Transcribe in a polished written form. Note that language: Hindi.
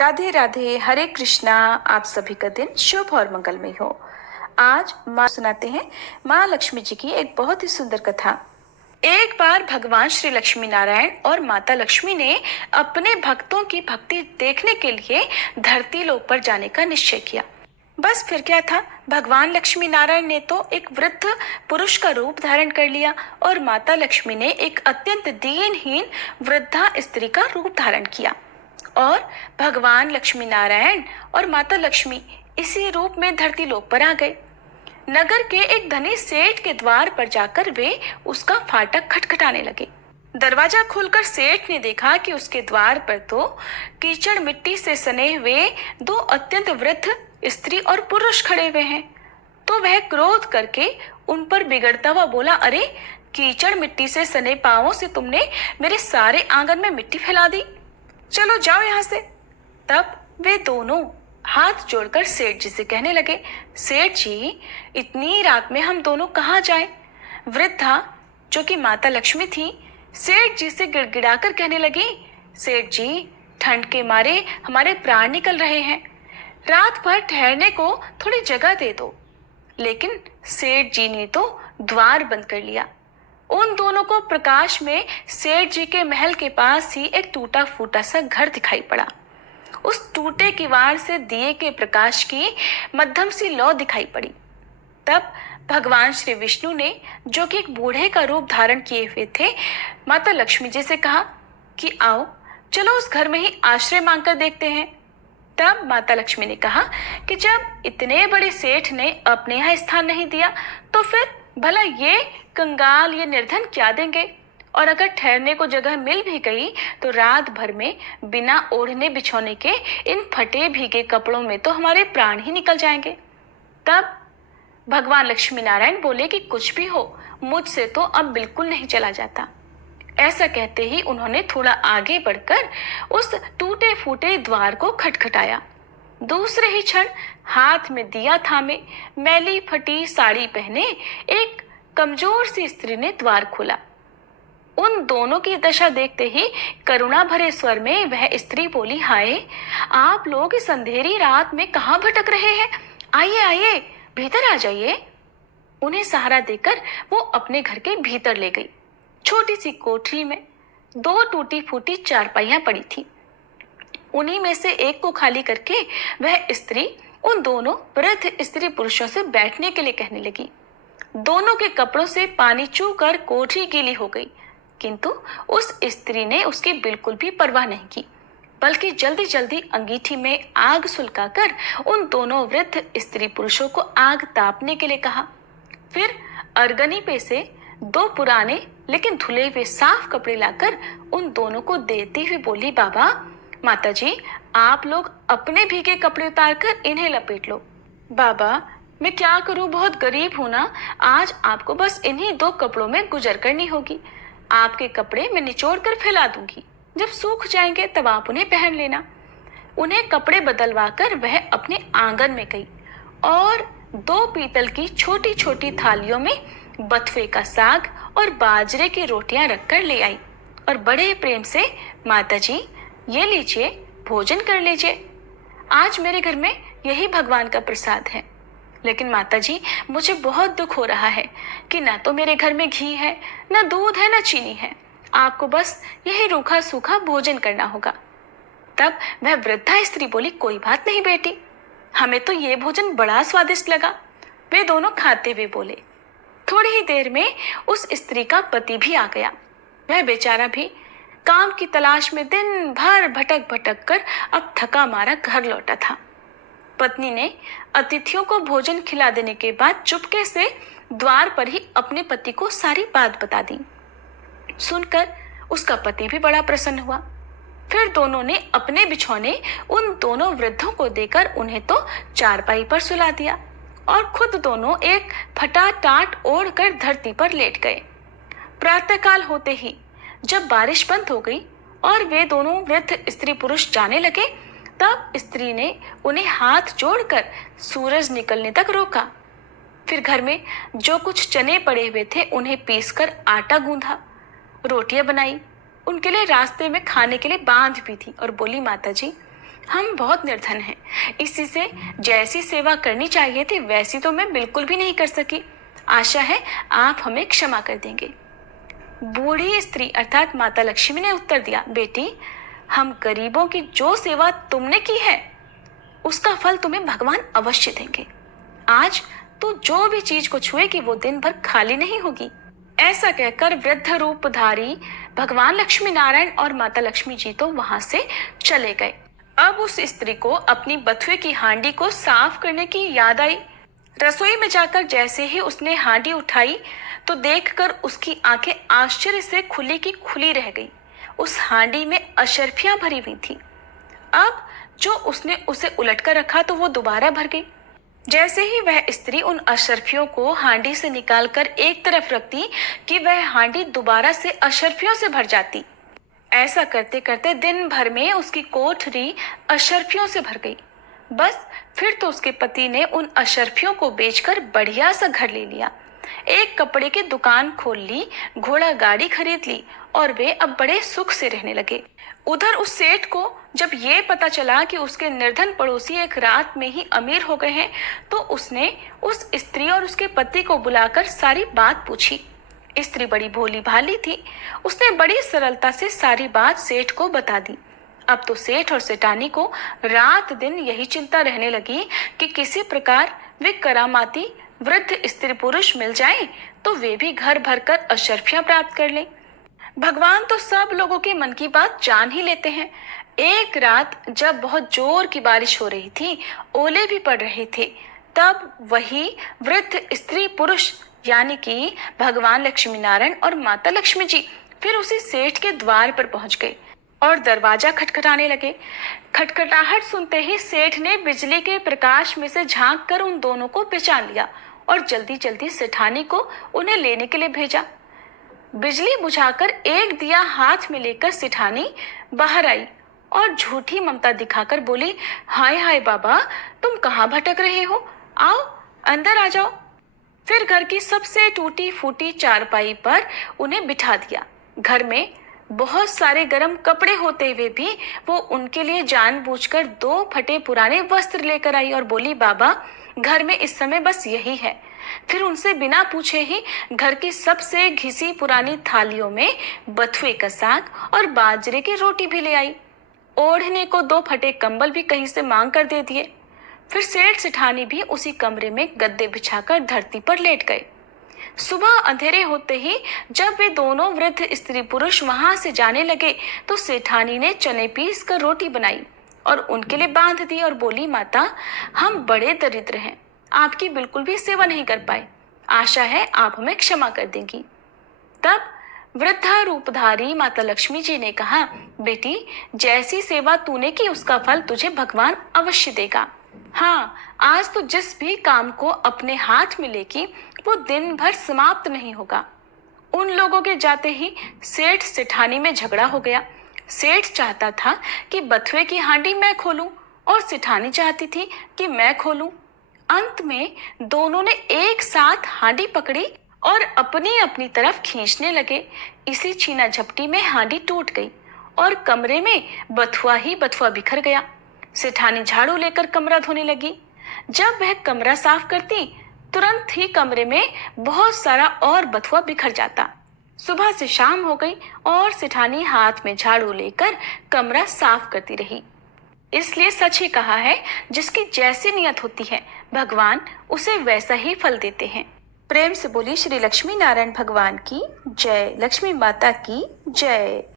राधे राधे, हरे कृष्णा। आप सभी का दिन शुभ और मंगलमय हो। आज माँ सुनाते हैं माँ लक्ष्मी जी की एक बहुत ही सुंदर कथा। एक बार भगवान श्री लक्ष्मी नारायण और माता लक्ष्मी ने अपने भक्तों की भक्ति देखने के लिए धरती लोक पर जाने का निश्चय किया। बस फिर क्या था, भगवान लक्ष्मी नारायण ने तो एक वृद्ध पुरुष का रूप धारण कर लिया और माता लक्ष्मी ने एक अत्यंत दीनहीन वृद्धा स्त्री का रूप धारण किया। और भगवान लक्ष्मी नारायण और माता लक्ष्मी इसी रूप में धरती लोक पर आ गए। नगर के एक धनी सेठ के द्वार पर जाकर वे उसका फाटक खटखटाने लगे। दरवाजा खोलकर सेठ ने देखा कि उसके द्वार पर तो कीचड़ मिट्टी से सने हुए दो अत्यंत वृद्ध स्त्री और पुरुष खड़े हुए हैं। तो वह क्रोध करके उन पर बिगड़ता हुआ बोला, अरे कीचड़ मिट्टी से सने पांवों से तुमने मेरे सारे आंगन में मिट्टी फैला दी, चलो जाओ यहाँ से। तब वे दोनों हाथ जोड़कर सेठ जी से कहने लगे, सेठ जी, इतनी रात में हम दोनों कहाँ जाएं? वृद्धा जो कि माता लक्ष्मी थी, सेठ जी से गिड़गिड़ाकर कहने लगी, सेठ जी, ठंड के मारे हमारे प्राण निकल रहे हैं, रात भर ठहरने को थोड़ी जगह दे दो। लेकिन सेठ जी ने तो द्वार बंद कर लिया। उन दोनों को प्रकाश में सेठ जी के महल के पास ही एक टूटा फूटा सा घर दिखाई पड़ा। उस टूटे किवाड़ से दिए के प्रकाश की मध्यम सी लौ दिखाई पड़ी। तब भगवान श्री विष्णु ने, जो कि एक बूढ़े का रूप धारण किए हुए थे, माता लक्ष्मी जी से कहा कि आओ चलो उस घर में ही आश्रय मांगकर देखते हैं। तब माता लक्ष्मी ने कहा कि जब इतने बड़े सेठ ने अपने यहाँ स्थान नहीं दिया तो फिर भला ये कंगाल, ये निर्धन क्या देंगे? और अगर ठहरने को जगह मिल भी गई तो रात भर में बिना ओढ़ने बिछोने के इन फटे भीगे कपड़ों में तो हमारे प्राण ही निकल जाएंगे। तब भगवान लक्ष्मी नारायण बोले कि कुछ भी हो, मुझसे तो अब बिल्कुल नहीं चला जाता। ऐसा कहते ही उन्होंने थोड़ा आगे बढ़कर उस टूटे फूटे द्वार को खटखटाया। दूसरे ही क्षण हाथ में दिया थामे, मैली फटी साड़ी पहने एक कमजोर सी स्त्री ने द्वार खोला। उन दोनों की दशा देखते ही करुणा भरे स्वर में वह स्त्री बोली, हाय, आप लोग इस अंधेरी रात में कहाँ भटक रहे हैं? आइए आइए, भीतर आ जाइए। उन्हें सहारा देकर वो अपने घर के भीतर ले गई। छोटी सी कोठरी में दो टूटी फूटी चारपाइयां पड़ी थी। उन्हीं में से एक को खाली करके वह स्त्री उन दोनों वृद्ध स्त्री पुरुषों से बैठने के लिए कहने लगी। दोनों के कपड़ों से पानी चूकर कोठरी गीली हो गई, किंतु उस स्त्री ने उसकी बिल्कुल भी परवाह नहीं की, बल्कि जल्दी जल्दी अंगीठी में आग सुलगाकर उन दोनों वृद्ध स्त्री पुरुषों को आग तापने के लिए कहा। फिर अरगनी पे से दो पुराने लेकिन धुले हुए साफ कपड़े लाकर उन दोनों को देती हुई बोली, बाबा, माता जी, आप लोग अपने भीगे कपड़े उतारकर इन्हें लपेट लो। बाबा, मैं क्या करूं, बहुत गरीब हूं ना, आज आपको बस इन्हीं दो कपड़ों में गुजर करनी होगी। आपके कपड़े मैं निचोड़ कर फैला दूंगी, जब सूख जाएंगे तब आप उन्हें पहन लेना। उन्हें कपड़े बदलवा कर वह अपने आंगन में गई और दो पीतल की छोटी छोटी थालियों में बथुए का साग और बाजरे की रोटियां रखकर ले आई और बड़े प्रेम से, माता जी, ये लीजिए, भोजन कर लीजिए। आज मेरे घर में यही भगवान का प्रसाद है। लेकिन माता जी, मुझे बहुत दुख हो रहा है कि ना तो मेरे घर में घी है, ना दूध है, ना चीनी है। आपको बस यही रूखा सूखा भोजन करना होगा। तब वह वृद्धा स्त्री बोली, कोई बात नहीं बेटी, हमें तो ये भोजन बड़ा स्वादिष्ट लगा। वे दोनों खाते हुए बोले। थोड़ी ही देर में उस स्त्री का पति भी आ गया। वह बेचारा भी काम की तलाश में दिन भर भटक भटक कर अब थका मारा घर लौटा था। पत्नी ने अतिथियों को भोजन खिला देने के बाद चुपके से द्वार पर ही अपने पति को सारी बात बता दी। सुनकर उसका पति भी बड़ा प्रसन्न हुआ। फिर दोनों ने अपने बिछौने उन दोनों वृद्धों को देकर उन्हें तो चारपाई पर सुला दिया और खुद दोनों एक फटा टाट ओढ़कर धरती पर लेट गए। प्रातःकाल होते ही जब बारिश बंद हो गई और वे दोनों वृद्ध स्त्री पुरुष जाने लगे, तब स्त्री ने उन्हें हाथ जोड़कर सूरज निकलने तक रोका। फिर घर में जो कुछ चने पड़े हुए थे उन्हें पीसकर आटा गूंधा, रोटियां बनाई, उनके लिए रास्ते में खाने के लिए बांध भी थी और बोली, माता जी, हम बहुत निर्धन हैं। इसी से जैसी सेवा करनी चाहिए थी वैसी तो मैं बिल्कुल भी नहीं कर सकी। आशा है आप हमें क्षमा कर देंगे। बूढ़ी स्त्री अर्थात माता लक्ष्मी ने उत्तर दिया, बेटी, हम गरीबों की जो सेवा तुमने की है उसका फल तुम्हें भगवान अवश्य देंगे। आज तो जो भी चीज को छुएगी वो दिन भर खाली नहीं होगी। ऐसा कहकर वृद्ध रूपधारी भगवान लक्ष्मी नारायण और माता लक्ष्मी जी तो वहां से चले गए। अब उस स्त्री को अपनी बथुए की हांडी को साफ करने की याद आई। रसोई में जाकर जैसे ही उसने हांडी उठाई तो देखकर उसकी आंखें आश्चर्य से खुली की खुली रह गई। उस हांडी में अशर्फियां भरी हुई थी। अब जो उसने उसे उलट कर रखा तो वो दोबारा भर गई। जैसे ही वह स्त्री उन अशर्फियों को हांडी से निकालकर एक तरफ रखती कि वह हांडी दोबारा से अशर्फियों से भर जाती। ऐसा करते करते दिन भर में उसकी कोठरी अशर्फियों से भर गई। बस फिर तो उसके पति ने उन अशर्फियों को बेचकर बढ़िया सा घर ले लिया, एक कपड़े की दुकान खोल ली, घोड़ा गाड़ी खरीद ली और वे अब बड़े सुख से रहने लगे। उधर उस सेठ को जब ये पता चला कि उसके निर्धन पड़ोसी एक रात में ही अमीर हो गए हैं तो उसने उस स्त्री और उसके पति को बुलाकर सारी बात पूछी। स्त्री बड़ी भोली भाली थी। उसने बड़ी सरलता से सारी बात सेठ को बता दी। अब तो सेठ और सेठानी को रात दिन यही चिंता रहने लगी कि किसी प्रकार वे करामाती वृद्ध स्त्री पुरुष मिल जाएं तो वे भी घर भरकर अशर्फियां प्राप्त कर लें। भगवान तो सब लोगों के मन की बात जान ही लेते हैं। एक रात जब बहुत जोर की बारिश हो रही थी, ओले भी पड़ रहे थे, तब वही वृद्ध स्त्री पुरुष यानी कि भगवान लक्ष्मी नारायण और माता लक्ष्मी जी फिर उसी सेठ के द्वार पर पहुंच गए और दरवाजा खटखटाने लगे। खटखटाहट सुनते ही सेठ ने बिजली के प्रकाश में से झांक कर उन दोनों को पहचान लिया और जल्दी जल्दी सेठानी को उन्हें लेने के लिए भेजा। बिजली बुझाकर एक दिया हाथ में लेकर सेठानी बाहर आई और झूठी ममता दिखाकर बोली, हाय हाय बाबा, तुम कहाँ भटक रहे हो? आओ अंदर आ जाओ। फिर घर की सबसे टूटी फूटी चारपाई पर उन्हें बिठा दिया। घर में बहुत सारे गर्म कपड़े होते हुए भी वो उनके लिए जानबूझकर 2 फटे पुराने वस्त्र लेकर आई और बोली, बाबा, घर में इस समय बस यही है। फिर उनसे बिना पूछे ही घर की सबसे घिसी पुरानी थालियों में बथुए का साग और बाजरे की रोटी भी ले आई। ओढ़ने को 2 फटे कंबल भी कहीं से मांग कर दे दिए। फिर सेठ सेठानी भी उसी कमरे में गद्दे बिछाकर धरती पर लेट गए। सुबह अंधेरे होते ही जब वे दोनों वृद्ध स्त्री पुरुष वहां से जाने लगे तो सेठानी ने चने पीस कर रोटी बनाई और उनके लिए बांध दी और बोली, माता, हम बड़े दरिद्र हैं, आपकी बिल्कुल भी सेवा नहीं कर पाए। आशा है आप हमें क्षमा कर देंगी। तब वृद्धा रूपधारी माता लक्ष्मी जी ने कहा, बेटी, जैसी सेवा तूने की उसका फल तुझे भगवान अवश्य देगा। हाँ, आज तो जिस भी काम को अपने हाथ में लेगी वो दिन भर समाप्त नहीं होगा। उन लोगों के जाते ही सेठ सेठानी में झगड़ा हो गया। सेठ चाहता था कि बथुए की हांडी मैं खोलूं और सेठानी चाहती थी कि मैं खोलूं। अंत में दोनों ने एक साथ हांडी पकड़ी और अपनी अपनी तरफ खींचने लगे। इसी छीना झपटी में हांडी टूट गई और कमरे में बथुआ ही बथुआ बिखर गया। सेठानी झाड़ू लेकर कमरा धोने लगी। जब वह कमरा साफ करती तुरंत ही कमरे में बहुत सारा और बथुआ बिखर जाता। सुबह से शाम हो गई और सेठानी हाथ में झाड़ू लेकर कमरा साफ करती रही। इसलिए सच ही कहा है, जिसकी जैसी नियत होती है भगवान उसे वैसा ही फल देते हैं। प्रेम से बोली श्री लक्ष्मी नारायण भगवान की जय। लक्ष्मी माता की जय।